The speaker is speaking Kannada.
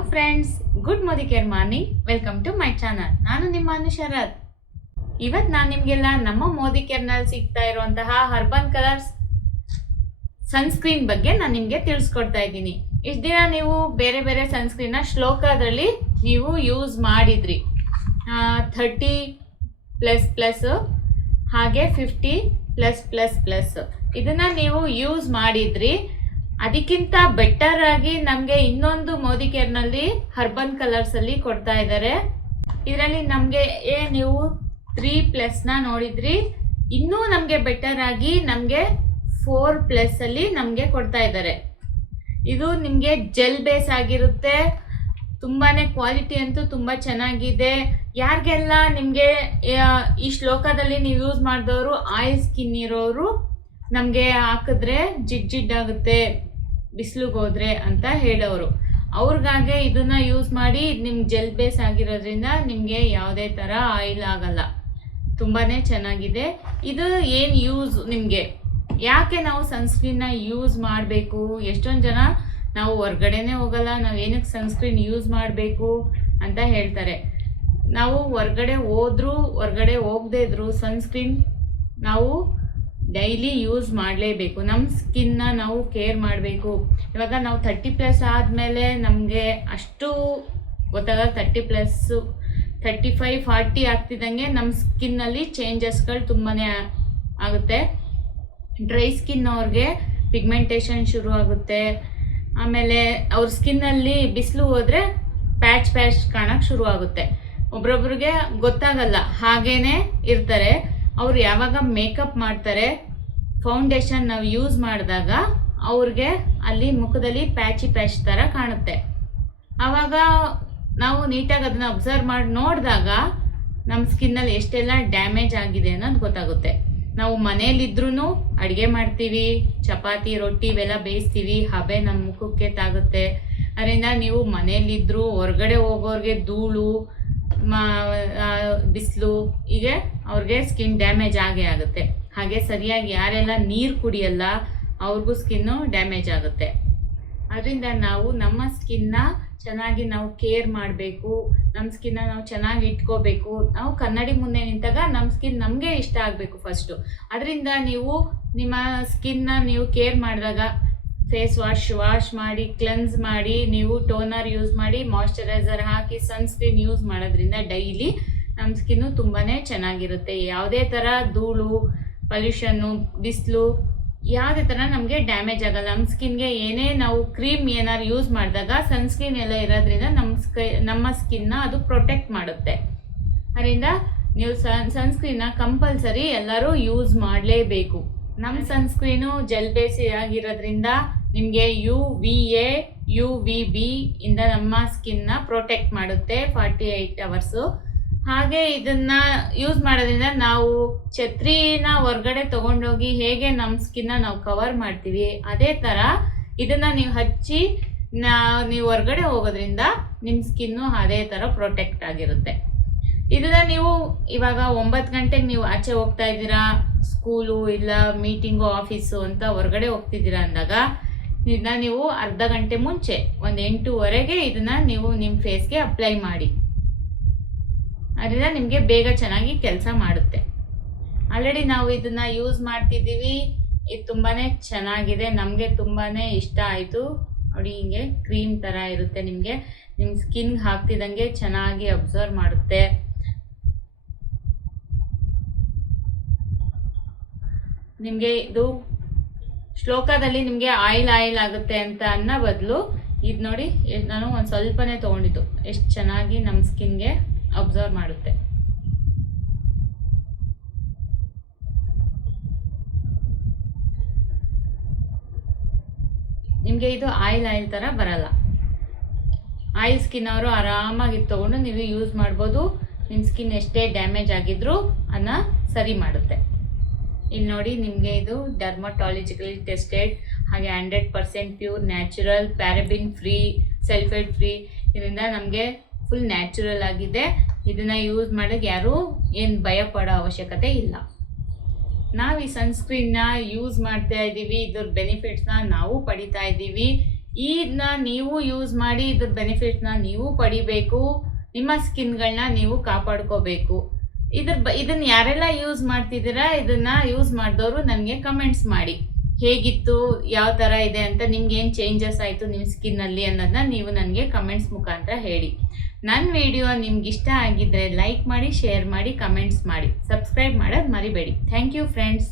Hello friends, good Modicare morning. Welcome to my channel. ನಾನು ನಿಮ್ಮ ಅನು ಶರತ್. ಇವತ್ತು ನಾನು ನಿಮಗೆಲ್ಲ ನಮ್ಮ ಮೋದಿಕೇರ್ನಲ್ಲಿ ಸಿಗ್ತಾ ಇರುವಂತಹ ಅರ್ಬನ್ ಕಲರ್ಸ್ ಸನ್ಸ್ಕ್ರೀನ್ ಬಗ್ಗೆ ನಾನು ನಿಮಗೆ ತಿಳಿಸ್ಕೊಡ್ತಾ ಇದ್ದೀನಿ. ಇಷ್ಟು ದಿನ ನೀವು ಬೇರೆ ಬೇರೆ ಸನ್ಸ್ಕ್ರೀನ್ನ ಶ್ಲೋಕದಲ್ಲಿ ನೀವು ಯೂಸ್ ಮಾಡಿದ್ರಿ. 30++, ಹಾಗೆ 50+++. ಇದನ್ನು ನೀವು ಯೂಸ್ ಮಾಡಿದ್ರಿ. ಅದಕ್ಕಿಂತ ಬೆಟರ್ ಆಗಿ ನಮಗೆ ಇನ್ನೊಂದು ಮೋದಿಕೇರ್ನಲ್ಲಿ ಅರ್ಬನ್ ಕಲರ್ಸಲ್ಲಿ ಕೊಡ್ತಾ ಇದ್ದಾರೆ. ಇದರಲ್ಲಿ ನಮಗೆ ನೀವು 3+ನ ನೋಡಿದ್ರಿ. ಇನ್ನೂ ನಮಗೆ ಬೆಟರ್ ಆಗಿ ನಮಗೆ 4+ಅಲ್ಲಿ ನಮಗೆ ಕೊಡ್ತಾ ಇದ್ದಾರೆ. ಇದು ನಿಮಗೆ ಜೆಲ್ ಬೇಸ್ ಆಗಿರುತ್ತೆ. ತುಂಬಾ ಕ್ವಾಲಿಟಿ ಅಂತೂ ತುಂಬ ಚೆನ್ನಾಗಿದೆ. ಯಾರಿಗೆಲ್ಲ ನಿಮಗೆ ಈ ಶ್ಲೋಕದಲ್ಲಿ ನೀವು ಯೂಸ್ ಮಾಡಿದವರು ಆಯಿಲ್ ಸ್ಕಿನ್ ಇರೋರು ನಮಗೆ ಹಾಕಿದ್ರೆ ಜಿಡ್ಡಾಗುತ್ತೆ ಬಿಸಿಲಿಗೆ ಹೋದ್ರೆ ಅಂತ ಹೇಳೋರು, ಅವ್ರಿಗಾಗೆ ಇದನ್ನ ಯೂಸ್ ಮಾಡಿ. ನಿಮ್ಗೆ ಜೆಲ್ ಬೇಸ್ ಆಗಿರೋದ್ರಿಂದ ನಿಮಗೆ ಯಾವುದೇ ಥರ ಆಯಿಲ್ ಆಗಲ್ಲ. ತುಂಬಾ ಚೆನ್ನಾಗಿದೆ. ಇದು ಏನು ಯೂಸ್ ನಿಮಗೆ, ಯಾಕೆ ನಾವು ಸನ್ಸ್ಕ್ರೀನ್ನ ಯೂಸ್ ಮಾಡಬೇಕು? ಎಷ್ಟೊಂದು ಜನ ನಾವು ಹೊರ್ಗಡೆನೇ ಹೋಗಲ್ಲ, ನಾವು ಏನಕ್ಕೆ ಸನ್ಸ್ಕ್ರೀನ್ ಯೂಸ್ ಮಾಡಬೇಕು ಅಂತ ಹೇಳ್ತಾರೆ. ನಾವು ಹೊರ್ಗಡೆ ಹೋದ್ರೂ ಹೊರ್ಗಡೆ ಹೋಗದೇ ಇದ್ರು ಸನ್ಸ್ಕ್ರೀನ್ ನಾವು ಡೈಲಿ ಯೂಸ್ ಮಾಡಲೇಬೇಕು. ನಮ್ಮ ಸ್ಕಿನ್ನ ನಾವು ಕೇರ್ ಮಾಡಬೇಕು. ಇವಾಗ ನಾವು 30+ ಆದಮೇಲೆ ನಮಗೆ ಅಷ್ಟು ಗೊತ್ತಾಗಲ್ಲ. 30+, 35, 40 ಆಗ್ತಿದ್ದಂಗೆ ನಮ್ಮ ಸ್ಕಿನ್ನಲ್ಲಿ ಚೇಂಜಸ್ಗಳು ತುಂಬಾ ಆಗುತ್ತೆ. ಡ್ರೈ ಸ್ಕಿನ್ ಅವ್ರಿಗೆ ಪಿಗ್ಮೆಂಟೇಷನ್ ಶುರು ಆಗುತ್ತೆ. ಆಮೇಲೆ ಅವ್ರ ಸ್ಕಿನ್ನಲ್ಲಿ ಬಿಸಿಲು ಹೋದರೆ ಪ್ಯಾಚ್ ಕಾಣೋಕ್ಕೆ ಶುರು ಆಗುತ್ತೆ. ಒಬ್ರೊಬ್ರಿಗೆ ಗೊತ್ತಾಗಲ್ಲ, ಹಾಗೇ ಇರ್ತಾರೆ. ಅವ್ರು ಯಾವಾಗ ಮೇಕಪ್ ಮಾಡ್ತಾರೆ, ಫೌಂಡೇಶನ್ ನಾವು ಯೂಸ್ ಮಾಡಿದಾಗ ಅವ್ರಿಗೆ ಅಲ್ಲಿ ಮುಖದಲ್ಲಿ ಪ್ಯಾಚ್ ಥರ ಕಾಣುತ್ತೆ. ಆವಾಗ ನಾವು ನೀಟಾಗಿ ಅದನ್ನು ಅಬ್ಸರ್ವ್ ಮಾಡಿ ನೋಡಿದಾಗ ನಮ್ಮ ಸ್ಕಿನ್ನಲ್ಲಿ ಎಷ್ಟೆಲ್ಲ ಡ್ಯಾಮೇಜ್ ಆಗಿದೆ ಅನ್ನೋದು ಗೊತ್ತಾಗುತ್ತೆ. ನಾವು ಮನೇಲಿದ್ರೂ ಅಡುಗೆ ಮಾಡ್ತೀವಿ, ಚಪಾತಿ ರೊಟ್ಟಿ ಇವೆಲ್ಲ ಬೇಯಿಸ್ತೀವಿ, ಹಬೆ ನಮ್ಮ ಮುಖಕ್ಕೆ ತಾಗುತ್ತೆ. ಅದರಿಂದ ನೀವು ಮನೇಲಿದ್ದರೂ ಹೊರಗಡೆ ಹೋಗೋರಿಗೆ ಧೂಳು, ಬಿಸಿಲು, ಹೀಗೆ ಅವ್ರಿಗೆ ಸ್ಕಿನ್ ಡ್ಯಾಮೇಜ್ ಆಗೇ ಆಗುತ್ತೆ. ಹಾಗೆ ಸರಿಯಾಗಿ ಯಾರೆಲ್ಲ ನೀರು ಕುಡಿಯಲ್ಲ ಅವ್ರಿಗೂ ಸ್ಕಿನ್ನು ಡ್ಯಾಮೇಜ್ ಆಗುತ್ತೆ. ಅದರಿಂದ ನಾವು ನಮ್ಮ ಸ್ಕಿನ್ನ ಚೆನ್ನಾಗಿ ನಾವು ಕೇರ್ ಮಾಡಬೇಕು. ನಮ್ಮ ಸ್ಕಿನ್ನ ನಾವು ಚೆನ್ನಾಗಿ ಇಟ್ಕೋಬೇಕು. ನಾವು ಕನ್ನಡಿ ಮುಂದೆ ನಿಂತಾಗ ನಮ್ಮ ಸ್ಕಿನ್ ನಮಗೆ ಇಷ್ಟ ಆಗಬೇಕು ಫಸ್ಟು. ಅದರಿಂದ ನೀವು ನಿಮ್ಮ ಸ್ಕಿನ್ನ ನೀವು ಕೇರ್ ಮಾಡಿದಾಗ ಫೇಸ್ ವಾಶ್ ಮಾಡಿ, ಕ್ಲೆನ್ಸ್ ಮಾಡಿ, ನೀವು ಟೋನರ್ ಯೂಸ್ ಮಾಡಿ, ಮಾಯ್ಶ್ಚರೈಸರ್ ಹಾಕಿ, ಸನ್ಸ್ಕ್ರೀನ್ ಯೂಸ್ ಮಾಡೋದ್ರಿಂದ ಡೈಲಿ ನಮ್ಮ ಸ್ಕಿನ್ನು ತುಂಬಾ ಚೆನ್ನಾಗಿರುತ್ತೆ. ಯಾವುದೇ ಥರ ಧೂಳು, ಪೊಲ್ಯೂಷನ್ನು, ಬಿಸಿಲು, ಯಾವುದೇ ಥರ ನಮಗೆ ಡ್ಯಾಮೇಜ್ ಆಗಲ್ಲ. ನಮ್ಮ ಸ್ಕಿನ್ಗೆ ಏನೇ ನಾವು ಕ್ರೀಮ್ ಏನಾದ್ರು ಯೂಸ್ ಮಾಡಿದಾಗ ಸನ್ಸ್ಕ್ರೀನ್ ಎಲ್ಲ ಇರೋದ್ರಿಂದ ನಮ್ಮ ಸ್ಕಿನ್ನ ಅದು ಪ್ರೊಟೆಕ್ಟ್ ಮಾಡುತ್ತೆ. ಅದರಿಂದ ನೀವು ಸನ್ಸ್ಕ್ರೀನ್ನ ಕಂಪಲ್ಸರಿ ಎಲ್ಲರೂ ಯೂಸ್ ಮಾಡಲೇಬೇಕು. ನಮ್ಮ ಸನ್ಸ್ಕ್ರೀನು ಜೆಲ್ ಬೇಸ್ ಆಗಿರೋದ್ರಿಂದ ನಿಮಗೆ UVA, UVB ಇಂದ ನಮ್ಮ ಸ್ಕಿನ್ನ ಪ್ರೊಟೆಕ್ಟ್ ಮಾಡುತ್ತೆ 48 ಅವರ್ಸು. ಹಾಗೆ ಇದನ್ನು ಯೂಸ್ ಮಾಡೋದ್ರಿಂದ ನಾವು ಛತ್ರಿನ ಹೊರ್ಗಡೆ ತೊಗೊಂಡೋಗಿ ಹೇಗೆ ನಮ್ಮ ಸ್ಕಿನ್ನ ನಾವು ಕವರ್ ಮಾಡ್ತೀವಿ, ಅದೇ ಥರ ಇದನ್ನು ನೀವು ಹಚ್ಚಿ ನೀವು ಹೊರ್ಗಡೆ ಹೋಗೋದ್ರಿಂದ ನಿಮ್ಮ ಸ್ಕಿನ್ನು ಅದೇ ಥರ ಪ್ರೊಟೆಕ್ಟ್ ಆಗಿರುತ್ತೆ. ಇದನ್ನು ನೀವು ಇವಾಗ 9 ಗಂಟೆಗೆ ನೀವು ಆಚೆ ಹೋಗ್ತಾ ಇದ್ದೀರಾ, ಸ್ಕೂಲು ಇಲ್ಲ ಮೀಟಿಂಗು, ಆಫೀಸು ಅಂತ ಹೊರಗಡೆ ಹೋಗ್ತಿದ್ದೀರಾ ಅಂದಾಗ ಇದನ್ನ ನೀವು ಅರ್ಧ ಗಂಟೆ ಮುಂಚೆ 8:30ಗೆ ಇದನ್ನು ನೀವು ನಿಮ್ಮ ಫೇಸ್ಗೆ ಅಪ್ಲೈ ಮಾಡಿ. ಅದರಿಂದ ನಿಮಗೆ ಬೇಗ ಚೆನ್ನಾಗಿ ಕೆಲಸ ಮಾಡುತ್ತೆ. ಆಲ್ರೆಡಿ ನಾವು ಇದನ್ನು ಯೂಸ್ ಮಾಡ್ತಿದ್ದೀವಿ. ಇದು ತುಂಬಾ ಚೆನ್ನಾಗಿದೆ, ನಮಗೆ ತುಂಬಾ ಇಷ್ಟ ಆಯಿತು. ನೋಡಿ, ಹಿಂಗೆ ಕ್ರೀಮ್ ಥರ ಇರುತ್ತೆ. ನಿಮ್ಮ ಸ್ಕಿನ್ಗೆ ಹಾಕ್ತಿದ್ದಂಗೆ ಚೆನ್ನಾಗಿ ಅಬ್ಸರ್ವ್ ಮಾಡುತ್ತೆ. ನಿಮಗೆ ಇದು ಶ್ಲೋಕದಲ್ಲಿ ನಿಮಗೆ ಆಯಿಲ್ ಆಗುತ್ತೆ ಅಂತ ಅನ್ನೋ ಬದಲು ಇದು ನೋಡಿ, ನಾನು ಒಂದು ಸ್ವಲ್ಪನೇ ತೊಗೊಂಡಿದ್ದು ಎಷ್ಟು ಚೆನ್ನಾಗಿ ನಮ್ಮ ಸ್ಕಿನ್ಗೆ ಅಬ್ಸರ್ವ್ ಮಾಡುತ್ತೆ. ನಿಮಗೆ ಇದು ಆಯಿಲ್ ಥರ ಬರಲ್ಲ. ಆಯಿಲ್ ಸ್ಕಿನ್ ಅವರು ಆರಾಮಾಗಿ ತೊಗೊಂಡು ನೀವು ಯೂಸ್ ಮಾಡ್ಬೋದು. ನಿಮ್ಮ ಸ್ಕಿನ್ ಎಷ್ಟೇ ಡ್ಯಾಮೇಜ್ ಆಗಿದ್ರೂ ಅದನ್ನ ಸರಿ ಮಾಡುತ್ತೆ. ಇಲ್ಲಿ ನೋಡಿ, ನಿಮಗೆ ಇದು ಡರ್ಮಟಾಲಜಿಕಲಿ ಟೆಸ್ಟೆಡ್, ಹಾಗೆ 100% pure, natural, paraben free, sulphate free. ಇದರಿಂದ ನಮಗೆ ಫುಲ್ ನ್ಯಾಚುರಲ್ ಆಗಿದೆ. ಇದನ್ನು ಯೂಸ್ ಮಾಡೋಕ್ಕೆ ಯಾರೂ ಏನು ಭಯ ಪಡೋ ಅವಶ್ಯಕತೆ ಇಲ್ಲ. ನಾವು ಈ ಸನ್ಸ್ಕ್ರೀನ್ನ ಯೂಸ್ ಮಾಡ್ತಾ ಇದ್ದೀವಿ, ಇದ್ರ ಬೆನಿಫಿಟ್ಸ್ನ ನಾವು ಪಡಿತಾ ಇದ್ದೀವಿ. ಇದನ್ನ ನೀವು ಯೂಸ್ ಮಾಡಿ ಇದ್ರ ಬೆನಿಫಿಟ್ನ ನೀವು ಪಡಿಬೇಕು, ನಿಮ್ಮ ಸ್ಕಿನ್ಗಳನ್ನ ನೀವು ಕಾಪಾಡ್ಕೋಬೇಕು. ಇದನ್ನ ಯಾರೆಲ್ಲ ಯೂಸ್ ಮಾಡ್ತಿದ್ದೀರಾ, ಇದನ್ನ ಯೂಸ್ ಮಾಡಿದವರು ನನಗೆ ಕಮೆಂಟ್ಸ್ ಮಾಡಿ ಹೇಗಿತ್ತು, ಯಾವ ಥರ ಇದೆ ಅಂತ, ನಿಮ್ಗೆ ಏನು ಚೇಂಜಸ್ ಆಯಿತು ನಿಮ್ಮ ಸ್ಕಿನ್ನಲ್ಲಿ ಅನ್ನೋದನ್ನ ನೀವು ನನಗೆ ಕಮೆಂಟ್ಸ್ ಮುಖಾಂತರ ಹೇಳಿ. ನನ್ನ ವಿಡಿಯೋ ನಿಮ್ಗೆ ಇಷ್ಟ ಆಗಿದ್ದರೆ ಲೈಕ್ ಮಾಡಿ, ಶೇರ್ ಮಾಡಿ, ಕಮೆಂಟ್ಸ್ ಮಾಡಿ, ಸಬ್ಸ್ಕ್ರೈಬ್ ಮಾಡೋದು ಮರಿಬೇಡಿ. Thank you friends.